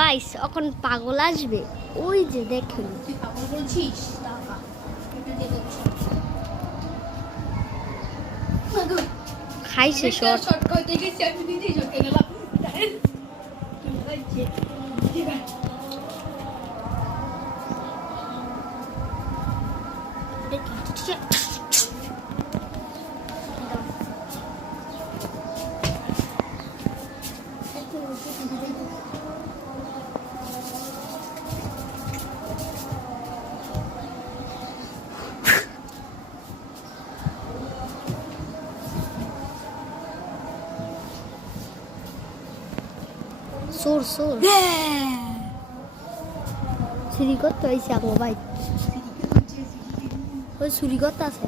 Guys এখন পাগল আসবে, ওই যে দেখেন। তুই পাগল বলছিস? খাইছে শর্ট। শর্ট করতে গেছি আমি নিজেই ঝটকে গেলাম। সোর সোর চুরি করতে হয়েছে আমার ভাই, ওই চুরি করতে আছে।